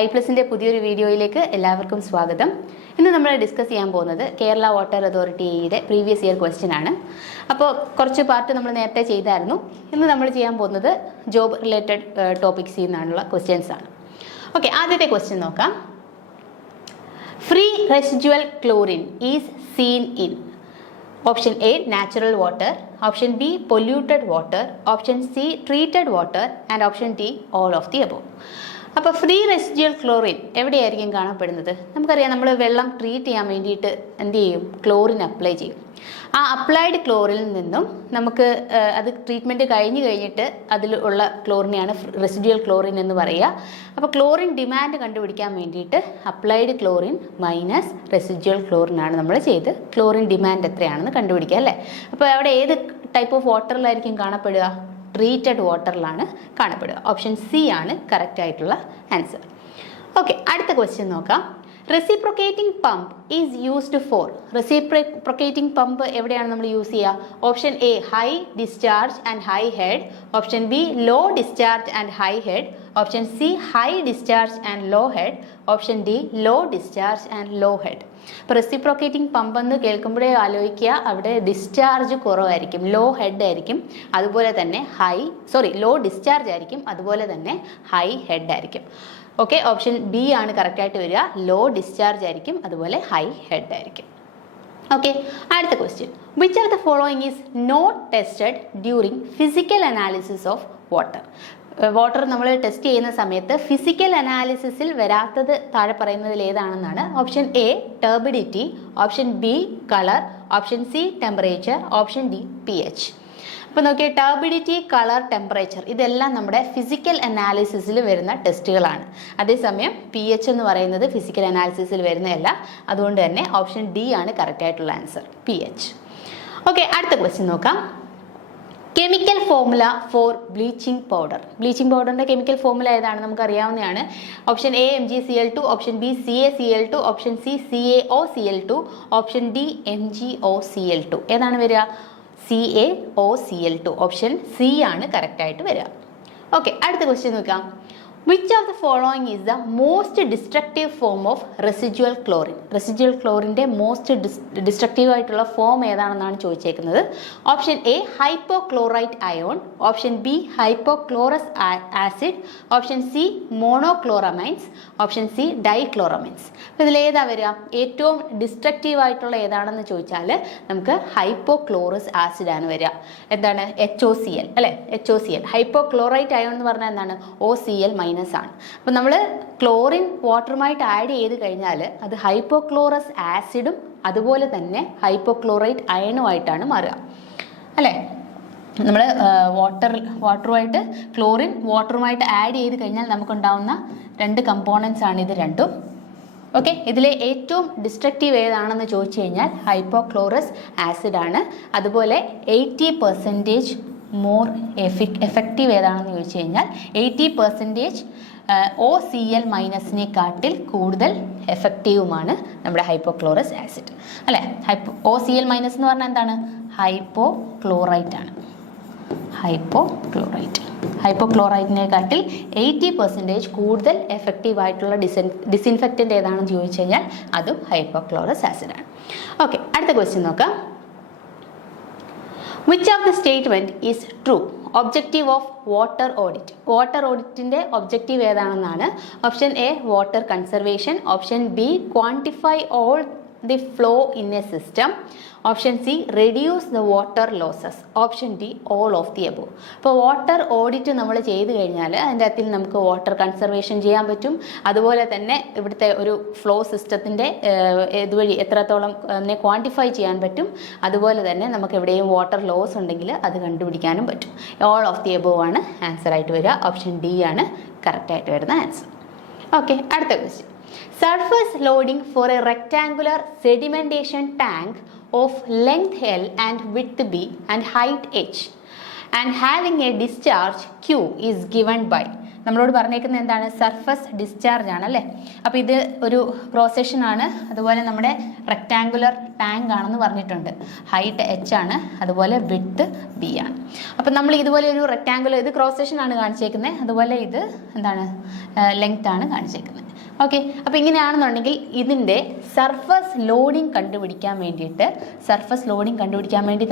ഐപ്ലസിൻ്റെ പുതിയൊരു വീഡിയോയിലേക്ക് എല്ലാവർക്കും സ്വാഗതം. ഇന്ന് നമ്മൾ ഡിസ്കസ് ചെയ്യാൻ പോകുന്നത് കേരള വാട്ടർ അതോറിറ്റിയുടെ പ്രീവിയസ് ഇയർ ക്വസ്റ്റ്യൻ ആണ്. അപ്പോൾ കുറച്ച് പാർട്ട് നമ്മൾ നേരത്തെ ചെയ്തായിരുന്നു. ഇന്ന് നമ്മൾ ചെയ്യാൻ പോകുന്നത് ജോബ് റിലേറ്റഡ് ടോപ്പിക്സിൽ നിന്നുള്ള ക്വസ്റ്റ്യൻസ് ആണ്. ഓക്കെ, ആദ്യത്തെ ക്വസ്റ്റ്യൻ നോക്കാം. Free residual chlorine is seen in option A natural water, option B polluted water, option C treated water and option D all of the above. അപ്പോൾ ഫ്രീ റെസിഡ്യുവൽ ക്ലോറിൻ എവിടെയായിരിക്കും കാണപ്പെടുന്നത്? നമുക്കറിയാം, നമ്മൾ വെള്ളം treat ചെയ്യാൻ വേണ്ടിയിട്ട് എന്ത് ചെയ്യും? ക്ലോറിൻ അപ്ലൈ ചെയ്യും. ആ അപ്ലൈഡ് ക്ലോറിനിൽ നിന്നും നമുക്ക് അത് ട്രീറ്റ്മെൻറ്റ് കഴിഞ്ഞിട്ട് അതിൽ ഉള്ള ക്ലോറിനെയാണ് റെസിഡ്യുവൽ ക്ലോറിൻ എന്ന് പറയുക. അപ്പോൾ ക്ലോറിൻ ഡിമാൻഡ് കണ്ടുപിടിക്കാൻ വേണ്ടിയിട്ട് അപ്ലൈഡ് ക്ലോറിൻ മൈനസ് റെസിഡ്യുവൽ ക്ലോറിനാണ് നമ്മൾ ചെയ്ത് ക്ലോറിൻ ഡിമാൻഡ് എത്രയാണെന്ന് കണ്ടുപിടിക്കുക, അല്ലേ? അപ്പോൾ അവിടെ ഏത് ടൈപ്പ് ഓഫ് വാട്ടറിലായിരിക്കും കാണപ്പെടുക? ട്രീറ്റഡ് വാട്ടറിലാണ് കാണപ്പെടുക. ഓപ്ഷൻ സി ആണ് കറക്റ്റ് ആയിട്ടുള്ള ആൻസർ. ഓക്കെ, അടുത്ത ക്വസ്റ്റ്യൻ നോക്കാം. Reciprocating pump is used for. Reciprocating pump എവിടെയാണ് നമ്മൾ യൂസ് ചെയ്യുക? Option A high discharge and high head, option B low discharge and high head, option C high discharge and low head, option D low discharge and low head. ഇപ്പോൾ reciprocating pump എന്ന് കേൾക്കുമ്പോഴേ ആലോചിക്കുക, അവിടെ discharge കുറവായിരിക്കും, law head ആയിരിക്കും, അതുപോലെ തന്നെ law discharge ആയിരിക്കും, അതുപോലെ തന്നെ ഹൈ ഹെഡ് ആയിരിക്കും. ഓക്കെ, ഓപ്ഷൻ ബി ആണ് കറക്റ്റായിട്ട് വരിക. ലോ ഡിസ്ചാർജ് ആയിരിക്കും, അതുപോലെ ഹൈ ഹെഡ് ആയിരിക്കും. ഓക്കെ, അടുത്ത question. Which of the following is not tested during physical analysis of water? Water നമ്മൾ ടെസ്റ്റ് ചെയ്യുന്ന സമയത്ത് ഫിസിക്കൽ അനാലിസിസിൽ വരാത്തത് താഴെ പറയുന്നതിൽ ഏതാണെന്നാണ്. Option A turbidity, option B colour, option C temperature, option D pH. അപ്പോൾ നോക്കിയാൽ ടർബിഡിറ്റി, കളർ, ടെമ്പറേച്ചർ ഇതെല്ലാം നമ്മുടെ ഫിസിക്കൽ അനാലിസിസിൽ വരുന്ന ടെസ്റ്റുകളാണ്. അതേസമയം pH എന്ന് പറയുന്നത് ഫിസിക്കൽ അനാലിസിസിൽ വരുന്നതല്ല. അതുകൊണ്ട് തന്നെ ഓപ്ഷൻ ഡി ആണ് കറക്റ്റ് ആയിട്ടുള്ള ആൻസർ, pH. ഓക്കെ, അടുത്ത ക്വസ്റ്റ്യൻ നോക്കാം. Chemical formula for bleaching powder. Bleaching പൗഡറിൻ്റെ കെമിക്കൽ ഫോർമുല ഏതാണ്? നമുക്കറിയാവുന്നതാണ്. Option A MgCl2, option B CaCl2, option C CaOCl2, option D MgOCl2. ഏതാണ് വരിക? CaOCl2. ഓപ്ഷൻ സി ആണ് കറക്റ്റായിട്ട് വരിക. ഓക്കെ, അടുത്ത ക്വസ്റ്റ്യൻ നോക്കാം. Which of the following is the most destructive form of residual chlorine? Residual ക്ലോറിൻ്റെ മോസ്റ്റ് ഡിസ്ട്രക്റ്റീവ് ആയിട്ടുള്ള form ഏതാണെന്നാണ് ചോദിച്ചേക്കുന്നത്. Option A hypochlorite ion, option B hypochlorous acid, option C monochloramines, option C dichloramines. അപ്പോൾ ഇതിലേതാ വരിക? ഏറ്റവും destructive ആയിട്ടുള്ള ഏതാണെന്ന് ചോദിച്ചാൽ നമുക്ക് ഹൈപ്പോക്ലോറസ് ആസിഡ് ആണ് വരിക. എന്താണ്? HOCl അല്ലേ? HOCl. ഹൈപ്പോക്ലോറൈറ്റ് അയോൺ എന്ന് പറഞ്ഞാൽ എന്താണ്? OCl മൈനസ് ആണ്. അപ്പം നമ്മൾ ക്ലോറിൻ വാട്ടറുമായിട്ട് ആഡ് ചെയ്ത് കഴിഞ്ഞാൽ അത് ഹൈപ്പോക്ലോറസ് ആസിഡും അതുപോലെ തന്നെ ഹൈപ്പോക്ലോറൈറ്റ് അയണുമായിട്ടാണ് മാറുക, അല്ലേ? നമ്മൾ വാട്ടറുമായിട്ട് ക്ലോറിൻ വാട്ടറുമായിട്ട് ആഡ് ചെയ്ത് കഴിഞ്ഞാൽ നമുക്കുണ്ടാവുന്ന രണ്ട് കമ്പോണൻസ് ആണ് ഇത് രണ്ടും. ഓക്കെ, ഇതിലെ ഏറ്റവും ഡിസ്ട്രക്റ്റീവ് ഏതാണെന്ന് ചോദിച്ചു കഴിഞ്ഞാൽ ഹൈപ്പോക്ലോറസ് ആസിഡ് ആണ്. അതുപോലെ 80% മോർ എഫക്റ്റീവ് ഏതാണെന്ന് ചോദിച്ചു കഴിഞ്ഞാൽ 80% OCl മൈനസിനെക്കാട്ടിൽ കൂടുതൽ എഫക്റ്റീവുമാണ് നമ്മുടെ ഹൈപ്പോക്ലോറസ് ആസിഡ്, അല്ലേ? OCl മൈനസ് എന്ന് പറഞ്ഞാൽ എന്താണ്? ഹൈപ്പോക്ലോറൈറ്റ് ആണ്. ഹൈപ്പോക്ലോറൈറ്റിനെക്കാട്ടിൽ 80% കൂടുതൽ എഫക്റ്റീവ് ആയിട്ടുള്ള ഡിസിൻഫെക്റ്റൻ്റ് ഏതാണെന്ന് ചോദിച്ചു കഴിഞ്ഞാൽ അതും ഹൈപ്പോക്ലോറസ് ആസിഡാണ്. ഓക്കെ, അടുത്ത ക്വസ്റ്റ്യൻ നോക്കാം. Which of the statement is true? Objective of water audit. Water ഓഡിറ്റിൻ്റെ ഒബ്ജക്റ്റീവ് ഏതാണെന്നാണ്. Option A water conservation, option B quantify all the flow in a system, option C reduce the water losses, option D all of the above. അപ്പോൾ water audit നമ്മൾ ചെയ്ത് കഴിഞ്ഞാൽ അതിൻ്റെ അകത്തിൽ നമുക്ക് water conservation ചെയ്യാൻ പറ്റും. അതുപോലെ തന്നെ ഇവിടുത്തെ ഒരു ഫ്ലോ സിസ്റ്റത്തിൻ്റെ ഇതുവഴി എത്രത്തോളം അതിനെ ക്വാണ്ടിഫൈ ചെയ്യാൻ പറ്റും. അതുപോലെ തന്നെ നമുക്ക് എവിടെയും വാട്ടർ ലോസ് ഉണ്ടെങ്കിൽ അത് കണ്ടുപിടിക്കാനും പറ്റും. ഓൾ ഓഫ് ദി അബോവ് ആണ് ആൻസർ ആയിട്ട് വരിക. ഓപ്ഷൻ ഡി ആണ് കറക്റ്റായിട്ട് വരുന്ന ആൻസർ. ഓക്കെ, അടുത്ത question. Surface loading for a rectangular sedimentation tank of length L and width B and height H and having a discharge Q is given by. നമ്മളോട് പറഞ്ഞേക്കുന്നത് എന്താണ്? സർഫസ് ഡിസ്ചാർജ് ആണ്, അല്ലേ? അപ്പോൾ ഇത് ഒരു ക്രോസ് സെക്ഷൻ ആണ്, അതുപോലെ നമ്മുടെ റെക്ടാങ്കുലർ ടാങ്ക് ആണെന്ന് പറഞ്ഞിട്ടുണ്ട്. ഹൈറ്റ് H ആണ്, അതുപോലെ വിഡ്ത്ത് B ആണ്. അപ്പം നമ്മൾ ഇതുപോലെ ഒരു റെക്ടാങ്കുലർ, ഇത് ക്രോസ് സെക്ഷൻ ആണ് കാണിച്ചേക്കുന്നത്, അതുപോലെ ഇത് എന്താണ്? ലെങ്ത് ആണ് കാണിച്ചേക്കുന്നത്. ഓക്കെ, അപ്പോൾ ഇങ്ങനെയാണെന്നുണ്ടെങ്കിൽ ഇതിൻ്റെ സർഫസ് ലോഡിങ് കണ്ടുപിടിക്കാൻ വേണ്ടിയിട്ട്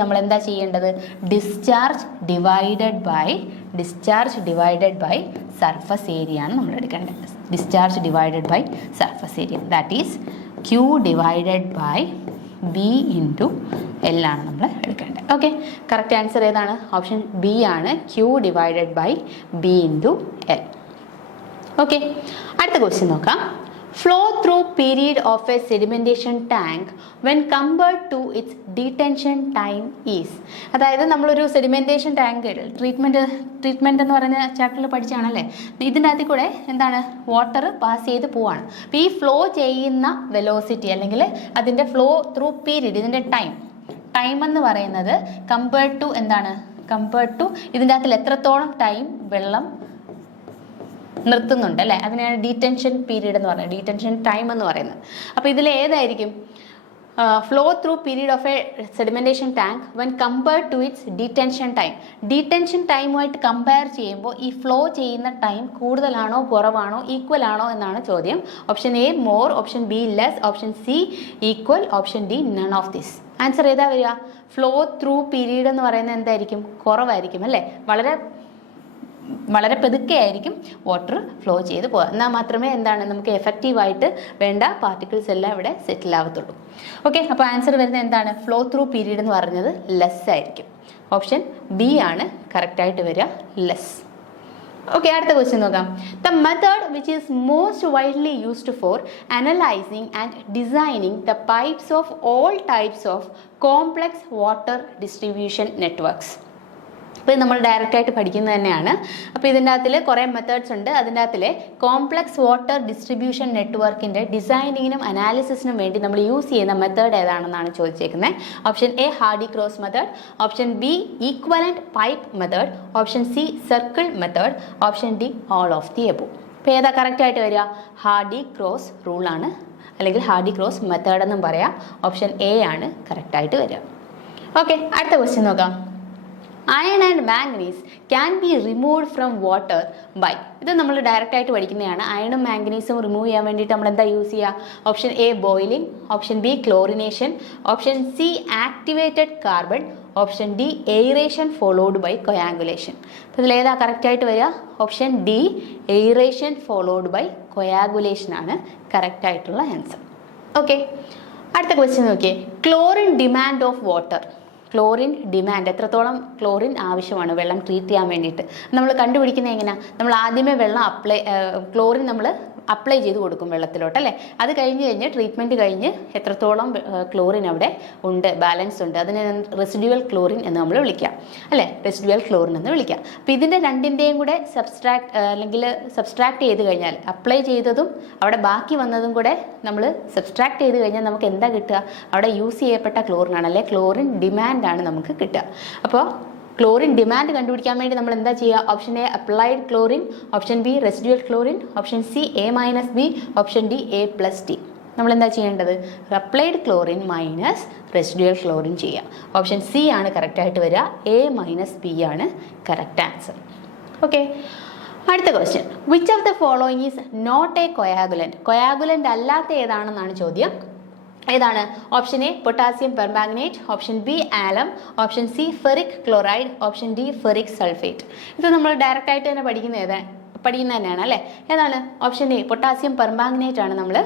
നമ്മൾ എന്താ ചെയ്യേണ്ടത്? Discharge divided by surface area ആണ് നമ്മൾ എടുക്കേണ്ടത്. Discharge divided by surface area, that is Q divided by B into L ആണ് നമ്മൾ എടുക്കേണ്ടത്. ഓക്കെ, കറക്റ്റ് ആൻസർ ഏതാണ്? ഓപ്ഷൻ B ആണ്, Q divided by B into L. Okay, അടുത്ത ക്വസ്റ്റ്യൻ നോക്കാം. Flow through period of a sedimentation tank when compared to its detention time is. അതായത് നമ്മളൊരു sedimentation tank treatment എന്ന് പറയുന്ന ചാപ്റ്ററിൽ പഠിച്ചാണല്ലേ, ഇതിൻ്റെ അകത്തിൽ കൂടെ എന്താണ് വാട്ടർ പാസ് ചെയ്ത് പോവാണ്. അപ്പോൾ ഈ ഫ്ലോ ചെയ്യുന്ന വെലോസിറ്റി അല്ലെങ്കിൽ അതിൻ്റെ ഫ്ലോ ത്രൂ പീരീഡ്, ഇതിൻ്റെ ടൈം എന്ന് പറയുന്നത് കമ്പയർഡ് ടു ഇതിൻ്റെ അകത്തിൽ എത്രത്തോളം ടൈം വെള്ളം നിർത്തുന്നുണ്ട് അല്ലേ, അതിനാണ് ഡീറ്റൻഷൻ പീരീഡ് എന്ന് പറയുന്നത്, ഡീറ്റൻഷൻ ടൈം എന്ന് പറയുന്നത്. അപ്പോൾ ഇതിൽ ഏതായിരിക്കും? Flow through period of a sedimentation tank when compared to its detention time. Detention ടൈമുമായിട്ട് കമ്പയർ ചെയ്യുമ്പോൾ ഈ ഫ്ലോ ചെയ്യുന്ന ടൈം കൂടുതലാണോ കുറവാണോ ഈക്വൽ ആണോ എന്നാണ് ചോദ്യം. Option A more, option be less, option C equal, option D none of this. Answer ഏതാ വരിക? ഫ്ലോ ത്രൂ പീരീഡ് എന്ന് പറയുന്നത് എന്തായിരിക്കും? കുറവായിരിക്കും അല്ലേ, വളരെ പെതുക്കെ ആയിരിക്കും വാട്ടർ ഫ്ലോ ചെയ്ത് പോകുക. എന്നാൽ മാത്രമേ നമുക്ക് എഫക്റ്റീവായിട്ട് വേണ്ട പാർട്ടിക്കിൾസ് എല്ലാം ഇവിടെ സെറ്റിൽ ആവത്തുള്ളൂ. ഓക്കെ, അപ്പോൾ ആൻസർ വരുന്നത് എന്താണ്? ഫ്ലോ ത്രൂ പീരീഡ് എന്ന് പറഞ്ഞത് ലെസ് ആയിരിക്കും. ഓപ്ഷൻ ബി ആണ് കറക്റ്റായിട്ട് വരിക, ലെസ്. ഓക്കെ, അടുത്ത ക്വസ്റ്റ്യൻ നോക്കാം. The method which is most widely used for analysing and designing the pipes of all types of complex water distribution networks. അപ്പോൾ ഇത് നമ്മൾ ഡയറക്റ്റായിട്ട് പഠിക്കുന്നത് തന്നെയാണ്. അപ്പോൾ ഇതിൻ്റെ അകത്തിൽ കുറേ മെത്തേഡ്സ് ഉണ്ട്. അതിൻ്റെ അകത്തിലെ കോംപ്ലക്സ് വാട്ടർ ഡിസ്ട്രിബ്യൂഷൻ നെറ്റ്വർക്കിൻ്റെ ഡിസൈനിങ്ങിനും അനാലിസിസിനും വേണ്ടി നമ്മൾ യൂസ് ചെയ്യുന്ന മെത്തേഡ് ഏതാണെന്നാണ് ചോദിച്ചേക്കുന്നത്. Option A Hardy Cross method, option B equivalent pipe method, option C circle method, option D all of the above. അപ്പോൾ ഏതാ കറക്റ്റായിട്ട് വരിക? ഹാർഡി ക്രോസ് റൂളാണ്, അല്ലെങ്കിൽ ഹാർഡി ക്രോസ് മെത്തേഡ് എന്നും പറയാം. ഓപ്ഷൻ എ ആണ് കറക്റ്റായിട്ട് വരിക. ഓക്കെ, അടുത്ത ക്വസ്റ്റ്യൻ നോക്കാം. Iron and manganese can be removed from water by. ഇത് നമ്മൾ ഡയറക്റ്റ് ആയിട്ട് പഠിക്കുന്നതാണ്. അയണും മാംഗനീസും റിമൂവ് ചെയ്യാൻ വേണ്ടിയിട്ട് നമ്മൾ എന്താ യൂസ് ചെയ്യുക? Option A boiling, option B chlorination, option C activated carbon, option D aeration followed by coagulation. അപ്പോൾ ഇതിൽ ഏതാ കറക്റ്റായിട്ട് വരിക? Option D aeration followed by coagulation ആണ് കറക്റ്റായിട്ടുള്ള ആൻസർ. ഓക്കെ, അടുത്ത ക്വസ്റ്റ്യൻ നോക്കിയേ. Chlorine demand of water. Chlorine demand, എത്രത്തോളം ക്ലോറിൻ ആവശ്യമാണ് വെള്ളം ട്രീറ്റ് ചെയ്യാൻ വേണ്ടിയിട്ട് നമ്മൾ കണ്ടുപിടിക്കുന്നത് എങ്ങനെയാണ്? നമ്മൾ ആദ്യമേ ക്ലോറിൻ നമ്മൾ അപ്ലൈ ചെയ്ത് കൊടുക്കും വെള്ളത്തിലോട്ട് അല്ലേ. അത് കഴിഞ്ഞ് ട്രീറ്റ്മെൻറ്റ് കഴിഞ്ഞ് എത്രത്തോളം ക്ലോറിൻ അവിടെ ഉണ്ട്, ബാലൻസ് ഉണ്ട്, അതിനെ റെസിഡ്യുവൽ ക്ലോറിൻ എന്ന് നമ്മൾ വിളിക്കാം അല്ലേ, റെസിഡ്യുവൽ ക്ലോറിൻ എന്ന് വിളിക്കാം. അപ്പോൾ ഇതിൻ്റെ രണ്ടിൻ്റെയും കൂടെ സബ്സ്ട്രാക്ട് ചെയ്ത് കഴിഞ്ഞാൽ, അപ്ലൈ ചെയ്തതും അവിടെ ബാക്കി വന്നതും കൂടെ നമ്മൾ സബ്സ്ട്രാക്ട് ചെയ്ത് കഴിഞ്ഞാൽ നമുക്ക് എന്താ കിട്ടുക? അവിടെ യൂസ് ചെയ്യപ്പെട്ട ക്ലോറിനാണ്, അല്ലെ ക്ലോറിൻ ഡിമാൻഡാണ് നമുക്ക് കിട്ടുക. അപ്പോൾ ക്ലോറിൻ ഡിമാൻഡ് കണ്ടുപിടിക്കാൻ വേണ്ടി നമ്മൾ എന്താ ചെയ്യുക? Option A applied chlorine, option B residual chlorine, option C A minus B, option D A plus D. നമ്മൾ എന്താ ചെയ്യേണ്ടത്? Applied chlorine minus residual chlorine ചെയ്യുക. ഓപ്ഷൻ സി ആണ് കറക്റ്റായിട്ട് വരിക, എ മൈനസ് ബി ആണ് കറക്റ്റ് ആൻസർ. ഓക്കെ, അടുത്ത question. Which of the following is not a coagulant? Coagulant അല്ലാത്ത ഏതാണെന്നാണ് ചോദ്യം. ഏതാണ്? Option A potassium permanganate, option B alum, option C ferric chloride, option D ferric sulphate. ഇത് നമ്മൾ direct ആയിട്ട് തന്നെ പഠിക്കുന്നത് തന്നെയാണ് അല്ലേ. ഏതാണ്? ഓപ്ഷൻ എ പൊട്ടാസ്യം പെർമാംഗനേറ്റ് ആണ് നമ്മൾ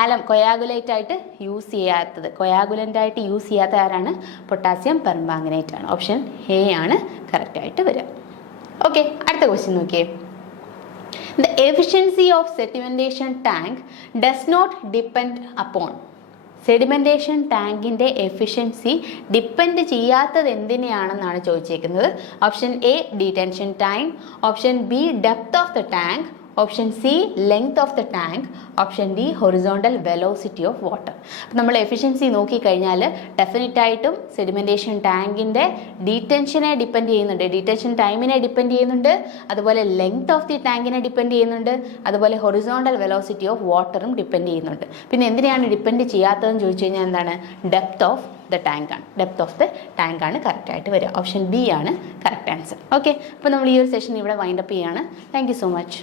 ആലം കൊയാഗുലേറ്റ് ആയിട്ട് യൂസ് ചെയ്യാത്തത്. കൊയാഗുലൻ്റ് ആയിട്ട് യൂസ് ചെയ്യാത്ത ആരാണ്? പൊട്ടാസ്യം പെർമാംഗനേറ്റ് ആണ്. ഓപ്ഷൻ എ ആണ് കറക്റ്റായിട്ട് വരിക. ഓക്കെ, അടുത്ത ക്വസ്റ്റ്യൻ നോക്കിയേ. The efficiency of sedimentation tank does not depend upon. Sedimentation ടാങ്കിൻ്റെ എഫിഷ്യൻസി ഡിപ്പെൻഡ് ചെയ്യാത്തത് എന്തിനെയാണെന്നാണ് ചോദിച്ചേക്കുന്നത്. Option A detention time, option B depth of the tank, option C length of the tank, option D horizontal velocity of water. അപ്പം നമ്മൾ efficiency നോക്കിക്കഴിഞ്ഞാൽ ഡെഫിനറ്റായിട്ടും sedimentation ടാങ്കിൻ്റെ ഡീറ്റൻഷനെ ഡിപ്പെൻഡ് ചെയ്യുന്നുണ്ട്, ഡീറ്റൻഷൻ ടൈമിനെ ഡിപ്പെൻഡ് ചെയ്യുന്നുണ്ട്, അതുപോലെ ലെങ്ത് ഓഫ് ദി ടാങ്കിനെ ഡിപ്പെൻഡ് ചെയ്യുന്നുണ്ട്, അതുപോലെ ഹൊറിസോണ്ടൽ വെലോസിറ്റി ഓഫ് വാട്ടറും ഡിപ്പെൻഡ് ചെയ്യുന്നുണ്ട്. പിന്നെ എന്തിനാണ് ഡിപ്പെൻഡ് ചെയ്യാത്തതെന്ന് ചോദിച്ചു കഴിഞ്ഞാൽ എന്താണ്? ഡെപ്ത് ഓഫ് ദ ടാങ്ക് ആണ്. ഡെപ്ത് ഓഫ് ദ ടാങ്ക് ആണ് കറക്റ്റായിട്ട് വരിക. ഓപ്ഷൻ ബി ആണ് കറക്റ്റ് ആൻസർ. ഓക്കെ, അപ്പോൾ നമ്മൾ ഈ ഒരു സെഷൻ ഇവിടെ വൈൻഡപ്പ് ചെയ്യാണ്. Thank you so much.